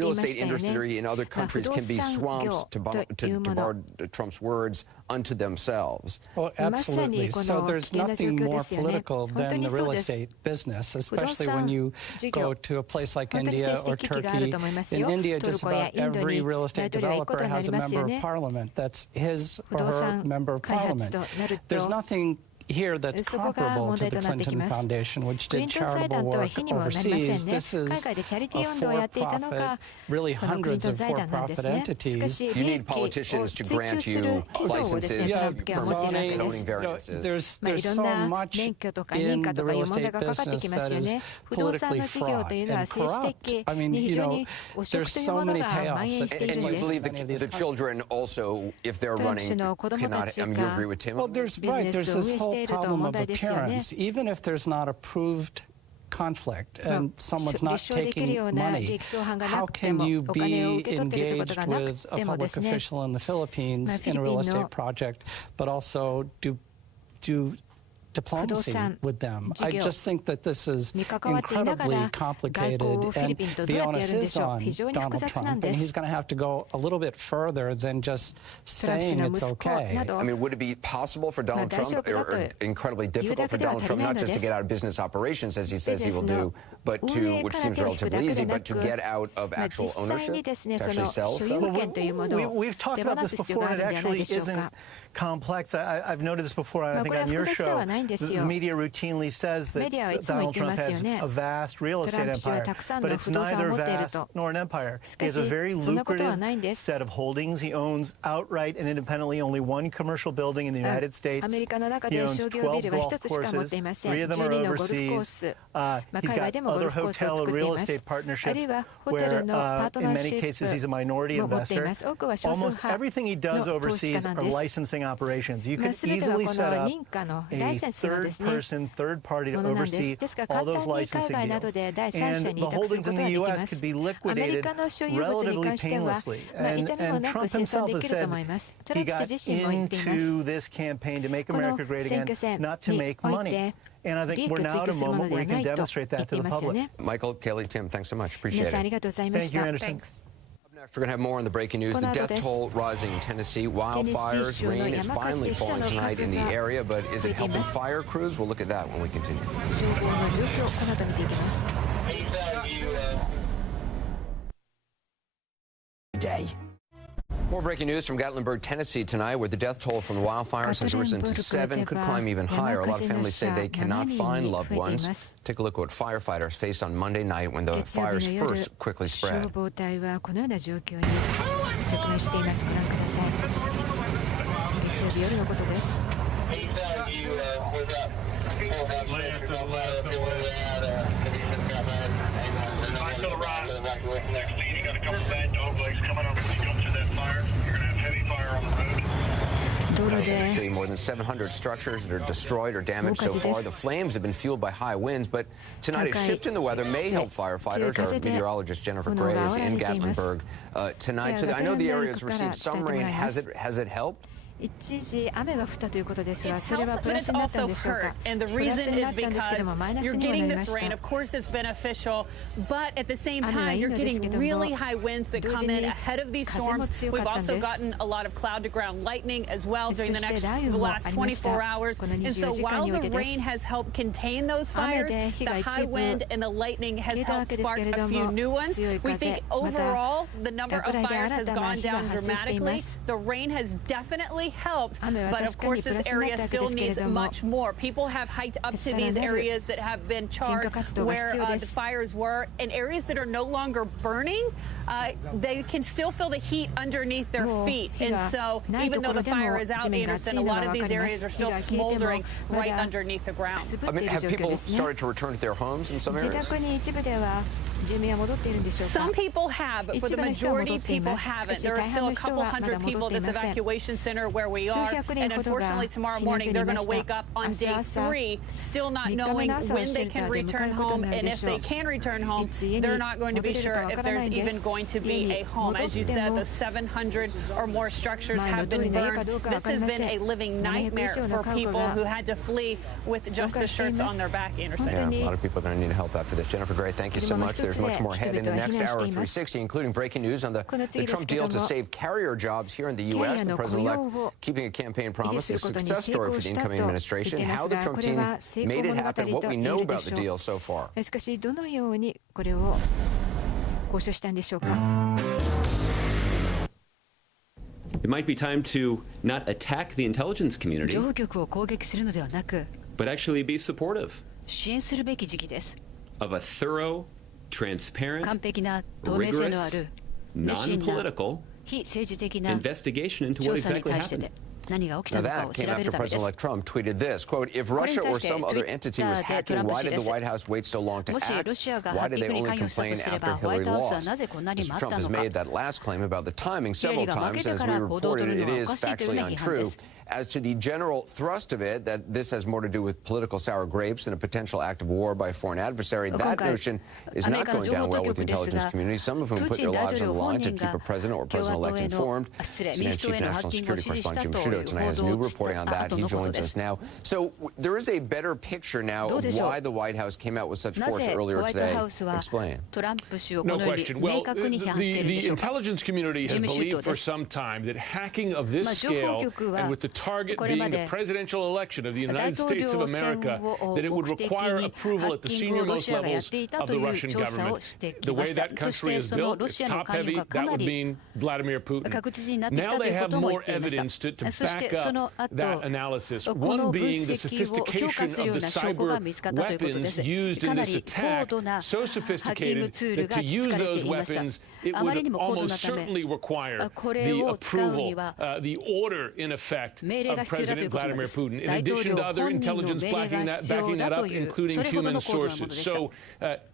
Real estate industry in other countries can be swamps, to borrow Trump's words, unto themselves. Oh, absolutely. So there's nothing more political than the real estate business, especially when you go to a place like India or Turkey. In India, just about every real estate developer has a member of parliament. That's his or her member of parliament. There's nothing here that's comparable to the Clinton Foundation, which did charitable work overseas. This is a for-profit, really hundreds of for-profit entities. You need politicians to grant you licenses, zoning variances. There's so much in the real estate business that is politically fraught and corrupt. I mean, there's so many payoffs. And you believe the children also, if they're running, cannot, you agree with Tim? Well, there's this whole problem of appearance. Even if there's not a proved conflict and someone's not taking money, how can you be engaged with a public official in the Philippines in a real estate project, but also do diplomacy with them? I just think that this is incredibly complicated, and the onus is on Donald Trump, and he's going to have to go a little bit further than just saying it's okay. I mean, would it be possible for Donald Trump, or incredibly difficult for Donald Trump, not just to get out of business operations, as he says he will do, but to, which seems relatively easy, but to get out of actual ownership, to actually sell stuff? We've talked about this before, and it actually isn't complex. I've noted this before, I think on your show. The media routinely says that Donald Trump has a vast real estate empire, but it's neither vast nor an empire. He has a very lucrative set of holdings. He owns outright and independently only one commercial building in the United States. He owns 12 golf courses. 3 of them are overseas. He's got other hotel and real estate partnerships where, in many cases, he's a minority investor. Almost everything he does overseas are licensing operations. You can easily set up a third-person, third-party to oversee all those licensing deals. And the holdings in the U.S. could be liquidated relatively painlessly. And Trump himself has said he got into this campaign to make America great again, not to make money. And I think we're now at a moment where he can demonstrate that to the public. Michael, Kelly, Tim, thanks so much. Appreciate it. Thank you, Anderson. Thanks. We're going to have more on the breaking news. The death toll rising in Tennessee. Wildfires. Rain is finally falling tonight in the area, but is it helping fire crews? We'll look at that when we continue. More breaking news from Gatlinburg, Tennessee tonight, where the death toll from the wildfires has risen to 7, could climb even higher. A lot of families say they cannot find loved ones. Take a look at what firefighters faced on Monday night when the fires first quickly spread. See more than 700 structures that are destroyed or damaged so far. The flames have been fueled by high winds, but tonight a shift in the weather may help firefighters. Our meteorologist Jennifer Gray is in Gatlinburg tonight. So I know the area has received some rain. Has it helped? It's helped, but it's also hurt, and the reason is because you're getting this rain. Of course, it's beneficial, but at the same time, you're getting really high winds that come in ahead of these storms. We've also gotten a lot of cloud-to-ground lightning as well during the last 24 hours. And so while the rain has helped contain those fires, the high wind and the lightning has helped spark a few new ones. We think overall, the number of fires has gone down dramatically. The rain has definitely helped, but of course this area still needs much more. People have hiked up to these areas that have been charred where the fires were, and areas that are no longer burning, they can still feel the heat underneath their feet. And so even though the fire is out, Anderson, a lot of these areas are still smoldering right underneath the ground. I mean, have people started to return to their homes in some areas? Some people have, but for the majority, people haven't. There are still a couple hundred people at this evacuation center where we are, and unfortunately tomorrow morning they're going to wake up on day 3 still not knowing when they can return home, and if they can return home, they're not going to be sure if there's even going to be a home. As you said, the 700 or more structures have been burned. This has been a living nightmare for people who had to flee with just the shirts on their back, Anderson. Yeah, a lot of people are going to need help after this. Jennifer Gray, thank you so much. There's there's much more ahead in the next hour at 360, including breaking news on the Trump deal to save carrier jobs here in the U.S. The president-elect keeping a campaign promise, a success story for the incoming administration, how the Trump team made it happen, what we know about the deal so far. しかしどのようにこれを交渉したんでしょうか。 It might be time to not attack the intelligence community, 情報局を攻撃するのではなく、 but actually be supportive 支援するべき時期です。 of a thorough, transparent, 完璧な透明性のある、熱心な non-political 非政治的な investigation into 調 what 査に exactly 対して happened. で何が起き Now たのか that を調 came べる after ためです。 President-elect Trump tweeted this, quote, if Russia or some other entity was hacking, why did the White House wait so long to もし act? ロシアが Why ハッ did キ they ングに only 関与したと complain すれ after ば、ホワイ Hillary トハウスは lost? なぜこんなに Mr. 待った Trump has のか。 made that last claim about the timing ヒラ several リーが負 times, け and て as か we ら報道を reported, 取る it のはお is かしいという factually のが批判で untrue. す。 As to the general thrust of it, that this has more to do with political sour grapes than a potential act of war by a foreign adversary, that notion is not going down well with the intelligence community, some of whom put their lives on the line to keep a president or president-elect informed. CNN Chief National Security Correspondent Jim Sciutto tonight has new reporting on that. He joins us now. So there is a better picture now of why the White House came out with such force earlier today. Explain. No question. Well, the intelligence community has believed for some time that hacking of this scale, and with the target being the presidential election of the United States of America, that it would require approval at the senior-most levels of the Russian government. The way that country is built, it's top-heavy. That would mean Vladimir Putin. Now they have more evidence to back up that analysis. One being the sophistication of the cyber weapons used in this attack, so sophisticated that to use those weapons, it would almost certainly require the approval, the order, in effect, of President Vladimir Putin, in addition to other intelligence backing that up, including human sources. So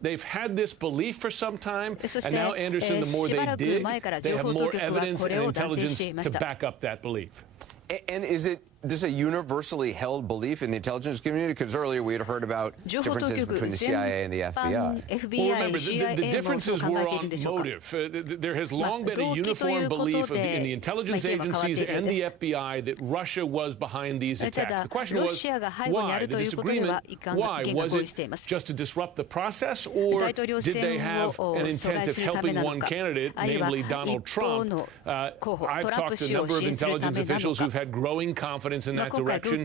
they've had this belief for some time, and now, Anderson, the more they dig, they have more evidence and intelligence to back up that belief. And is this a universally held belief in the intelligence community? Because earlier we had heard about differences between the CIA and the FBI. Well, remember, the differences were on motive. There has long been a uniform belief in the intelligence agencies and the FBI that Russia was behind these attacks. The question was, why? The disagreement, why? Was it just to disrupt the process, or did they have an intent of helping one candidate, namely Donald Trump? I've talked to a number of intelligence officials who've had growing confidence in that direction.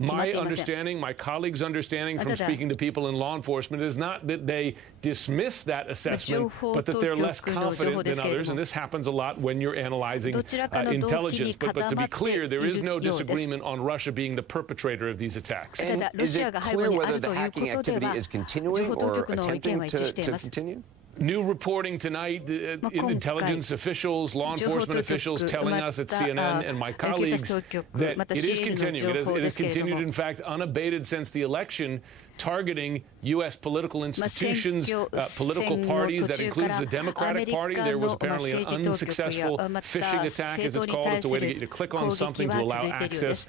My understanding, my colleagues' understanding from speaking to people in law enforcement is not that they dismiss that assessment, but that they're less confident than others. And this happens a lot when you're analyzing intelligence. But to be clear, there is no disagreement on Russia being the perpetrator of these attacks. And is it clear whether the hacking activity is continuing or attempting to continue? New reporting tonight, intelligence officials, law enforcement officials telling us at CNN and my colleagues that it is continuing. It has continued, in fact, unabated since the election, targeting U.S. political institutions, political parties. That includes the Democratic Party. There was apparently an unsuccessful phishing attack, as it's called. It's a way to get you to click on something to allow access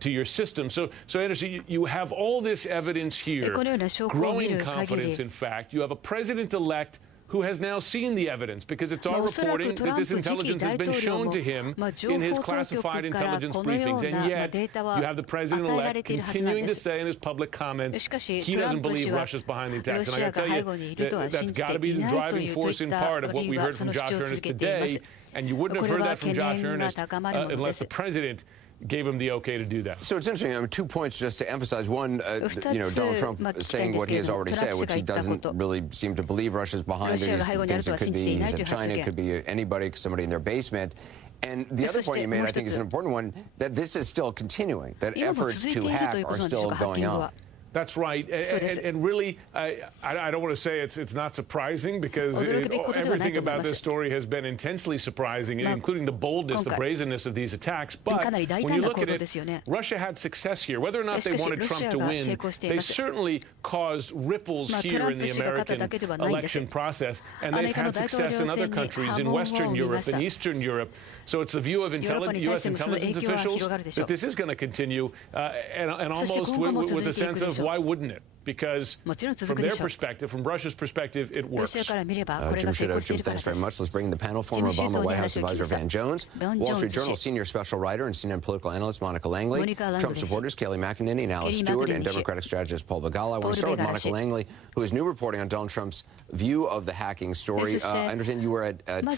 to your system. So Anderson, you have all this evidence here, growing confidence, in fact. You have a president-elect who has now seen the evidence, because it's our reporting that this intelligence has been shown to him in his classified intelligence briefings. And yet, you have the president-elect continuing to say in his public comments he doesn't believe Russia's behind the attacks. And I got to tell you, that's got to be the driving force in part of what we heard from Josh Earnest today. And you wouldn't have heard that from Josh Earnest unless the president gave him the okay to do that. So it's interesting. I mean, 2 points just to emphasize. One, Donald Trump saying what he has already said, which he doesn't really seem to believe Russia's behind it. He thinks it could be China, it could be anybody, somebody in their basement. And the other point you made, I think, is an important one, that this is still continuing, that efforts to hack are still going on. That's right. And really, I don't want to say it's not surprising, because everything about this story has been intensely surprising, including the boldness, the brazenness of these attacks. But when you look at it, Russia had success here. Whether or not they wanted Trump to win, they certainly caused ripples here in the American election process. And they've had success in other countries, in Western Europe and Eastern Europe. So it's the view of U.S. intelligence officials that this is going to continue, and almost with a sense of But why wouldn't it? Because from their perspective, from Russia's perspective, it works. Jim, thanks very much. Let's bring in the panel. Former Obama White House advisor Van Jones, Wall Street Journal senior special writer and CNN political analyst Monica Langley, Trump supporters Kayleigh McEnany and Alice Stewart, and Democratic strategist Paul Begala. I want to start with Monica Langley, who is new reporting on Donald Trump's view of the hacking story. I understand you were at Trump